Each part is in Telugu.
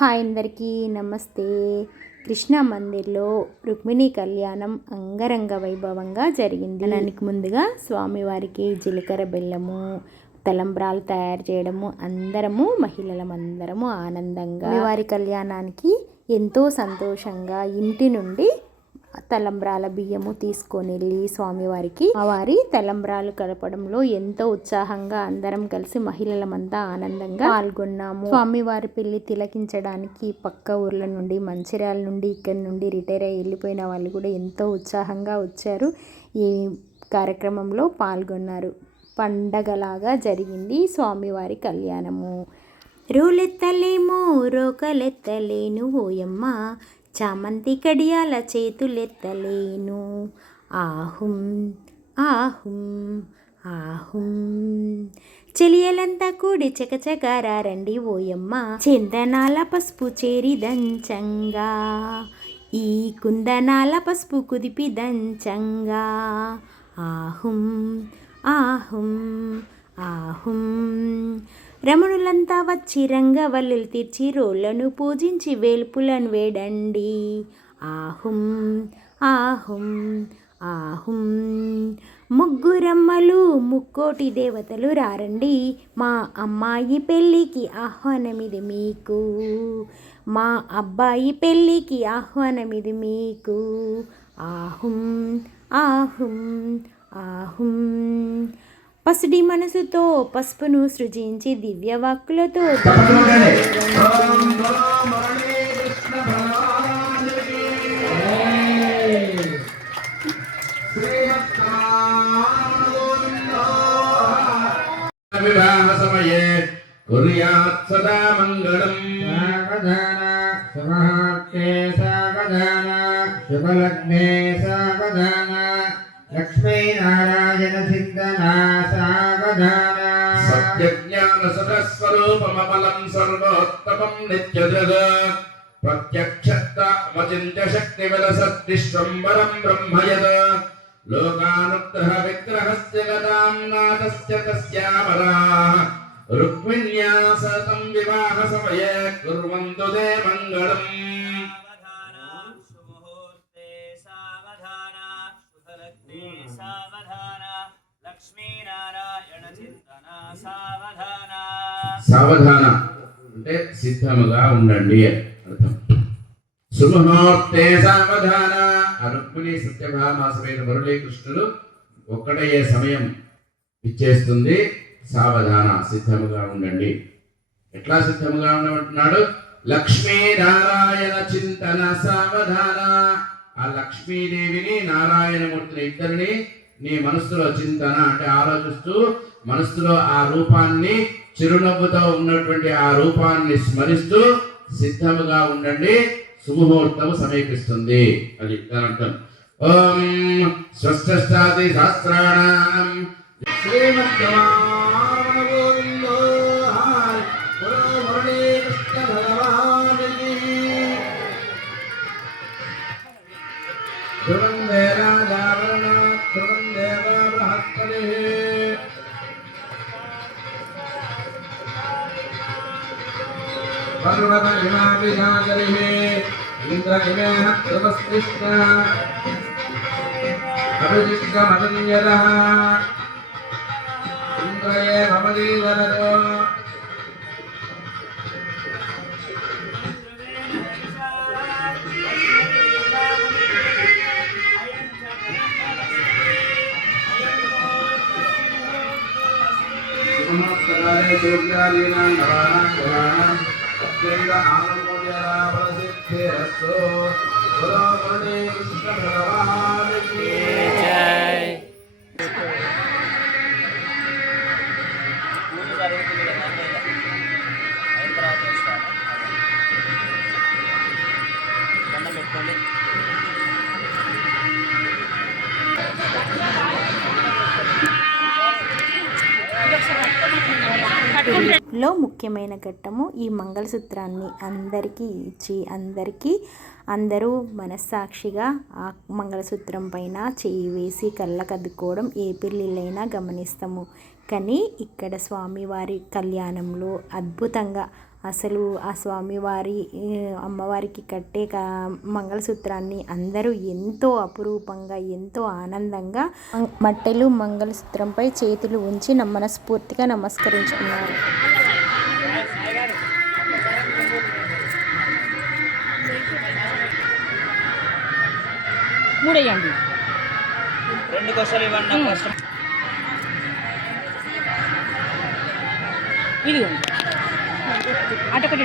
హాయ్ అందరికీ నమస్తే. కృష్ణ మందిర్లో రుక్మిణి కళ్యాణం అంగరంగ వైభవంగా జరిగింది. దానికి ముందుగా స్వామివారికి జీలకర్ర బెల్లము తలంబ్రాలు తయారు చేయడము అందరము మహిళలమందరము ఆనందంగా వారి కళ్యాణానికి ఎంతో సంతోషంగా ఇంటి నుండి తలంబ్రాల బియ్యము తీసుకొని వెళ్ళి స్వామివారికి. వారి తలంబ్రాలు కలపడంలో ఎంతో ఉత్సాహంగా అందరం కలిసి మహిళలమంతా ఆనందంగా పాల్గొన్నాము. స్వామివారి పెళ్ళి తిలకించడానికి పక్క ఊర్ల నుండి మంచిర్యాల నుండి ఇక్కడి నుండి రిటైర్ అయ్యి వెళ్ళిపోయిన వాళ్ళు కూడా ఎంతో ఉత్సాహంగా వచ్చారు. ఈ కార్యక్రమంలో పాల్గొన్నారు. పండగలాగా జరిగింది స్వామివారి కళ్యాణము. రూలెత్తలేమో రోకలెత్తలేను ఓయమ్మ. చామంతి కడియాల చేతులెత్తలేను. ఆహుం ఆహుం ఆహుం. చెలియలంతా కూడి చకచకారండి ఓయమ్మ. చందనాల పసుపు చేరి దంచంగా. ఈ కుందనాల పసుపు కుదిపి దంచంగా. ఆహుం ఆహుం ఆహుం. రమణులంతా వచ్చి రంగవల్లులు తీర్చి రోళ్ళను పూజించి వేల్పులను వేడండి. ఆహుం ఆహుం ఆహుం. ముగ్గురమ్మలు ముక్కోటి దేవతలు రారండి. మా అమ్మాయి పెళ్ళికి ఆహ్వానం ఇది మీకు. మా అబ్బాయి పెళ్ళికి ఆహ్వానం ఇది మీకు. ఆహుం ఆహుం ఆహుం. పసిడి మనసుతో పసుపును సృజించి దివ్య వాక్కులతో వివాహసమయే కుర్యాత్ సదా మంగళం సావధాన సుమహార్తే సావధాన శుభలగ్నే సర్వోత్తమం నిత్యజగ. ప్రత్యక్షత్తమచింత్య శక్తి విలసద్విశ్వంబరం బ్రహ్మయద లోకానుగ్రహ విగ్రహస్య గదాంనాథస్య తస్యామరాः రుక్మిణ్యా సతం వివాహ సమయే కుర్వంతు తే మంగళం. సావధాన అంటే సిద్ధముగా ఉండండి అని అర్థం. సుముహూర్తే సావధాన అనుకుని సత్యభామాసమైన సత్యభామ సమేత మురళీకృష్ణుడు ఒక్కటయ్యే సమయం ఇచ్చేస్తుంది. సావధాన సిద్ధముగా ఉండండి. ఎట్లా సిద్ధముగా ఉండమంటున్నాడు? లక్ష్మీ నారాయణ చింతన సావధాన. ఆ లక్ష్మీదేవిని నారాయణమూర్తిని ఇద్దరిని నీ మనసులో చింతన అంటే ఆలోచిస్తూ మనసులో ఆ రూపాన్ని చిరునవ్వుతో ఉన్నటువంటి ఆ రూపాన్ని స్మరిస్తూ సిద్ధముగా ఉండండి. శుభముహూర్తము సమీపిస్తుంది అది దాని అర్థం. ఓం స్వస్థాది శాస్త్రాణం. శ్రీమద్గోవిందో पर्वतहिमाभिजागरिमे इन्द्र इमेन प्रवस्कृष्ण अभिजिष्टमदन्यदः इन्द्र ये भवदीवरतो Terima kasih telah menonton! అత్యంత ఆనందోదయావసిద్ధిరస్సు గురో మురళీ భగవానికి లో ముఖ్యమైన ఘట్టము ఈ మంగళసూత్రాన్ని అందరికీ ఇచ్చి అందరికీ అందరూ మనస్సాక్షిగా ఆ మంగళసూత్రం పైన చేయి వేసి కళ్ళకద్దుకోవడం ఏ పెళ్ళిళ్ళైనా గమనిస్తాము. కానీ ఇక్కడ స్వామివారి కళ్యాణంలో అద్భుతంగా అసలు ఆ స్వామివారి అమ్మవారికి కట్టే మంగళసూత్రాన్ని అందరూ ఎంతో అపురూపంగా ఎంతో ఆనందంగా మట్టెలు మంగళసూత్రంపై చేతులు ఉంచి మనస్ఫూర్తిగా నమస్కరించుకున్నారు. మూడేయండి. రెండు ఇవ్వండి ఇదిగోండి. ஆட்டோ கட்டி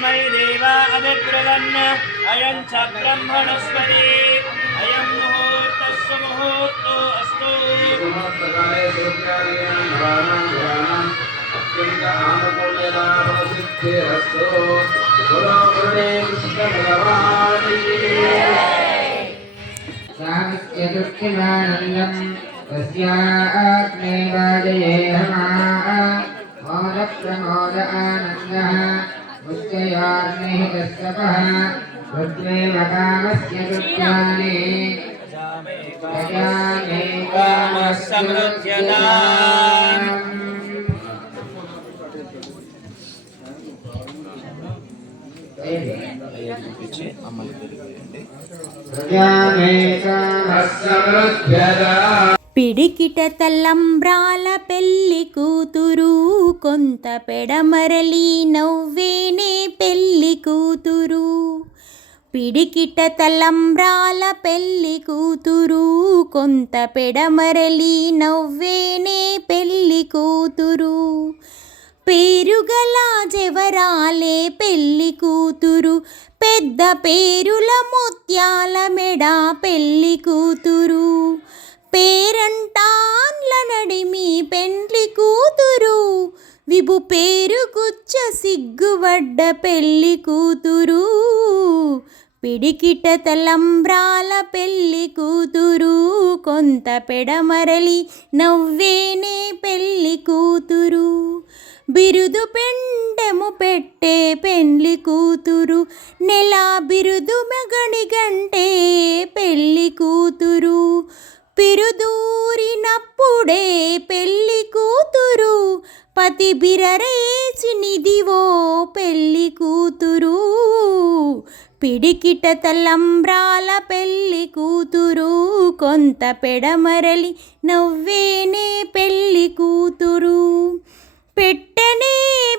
तस्मै देवा अभिप्रवन् अयं च ब्रह्मणस्पति अयं मुहूर्तस्य मुहूर्तो अस्तु साहित्यदुःखिमानन्दं तस्याग्ने वाजयेह मा मोदप्रमोद आनन्दः अग्निस्तपः रुद्रे मकामस्य कृत्वानि गजामे कामसमृद्यताम् गजामे कामसमृद्यताम् పిడికిట తల్లంబ్రాల పెళ్ళి కూతురు కొంత పెడమరలి నవ్వేనే పెళ్ళి కూతురు. పిడికిట తలంబ్రాల పెళ్ళి కూతురు కొంత పెడమరలి నవ్వేనే పెళ్ళి కూతురు. పేరుగల జవరాలే పెళ్ళి కూతురు పెద్ద పేరుల ముత్యాల మెడ పెళ్ళి కూతురు. పేరంటాన్ల నడిమి పెండ్లి కూతురు. విభు పేరు గుచ్చ సిగ్గువడ్డ కూతురు. పిడికిట తలంబ్రాల పెళ్ళి కూతురు. కొంత పెడమరలి నవ్వేనే పెళ్ళి కూతురు. బిరుదు పెండెము పెట్టే పెళ్ళి కూతురు. నెల బిరుదు మెగడి గంటే పెళ్ళి కూతురు. పిరుదూరినప్పుడే పెళ్ళి కూతురు పతి బిరరేచినిదివో పెళ్ళి కూతురు. పిడికిట తలంబ్రాల పెళ్ళి కూతురు కొంత పెడమరలి నవ్వేనే పెళ్ళి కూతురు. పెట్టనే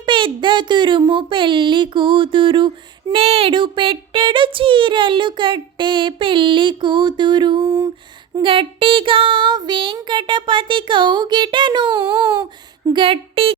పెద్ద తురుము పెళ్ళి కూతురు నేడు పెట్టెడు చీరలు కట్టే పెళ్ళి కూతురు. గట్టిగా వెంకటపతి కౌగిటను గట్టి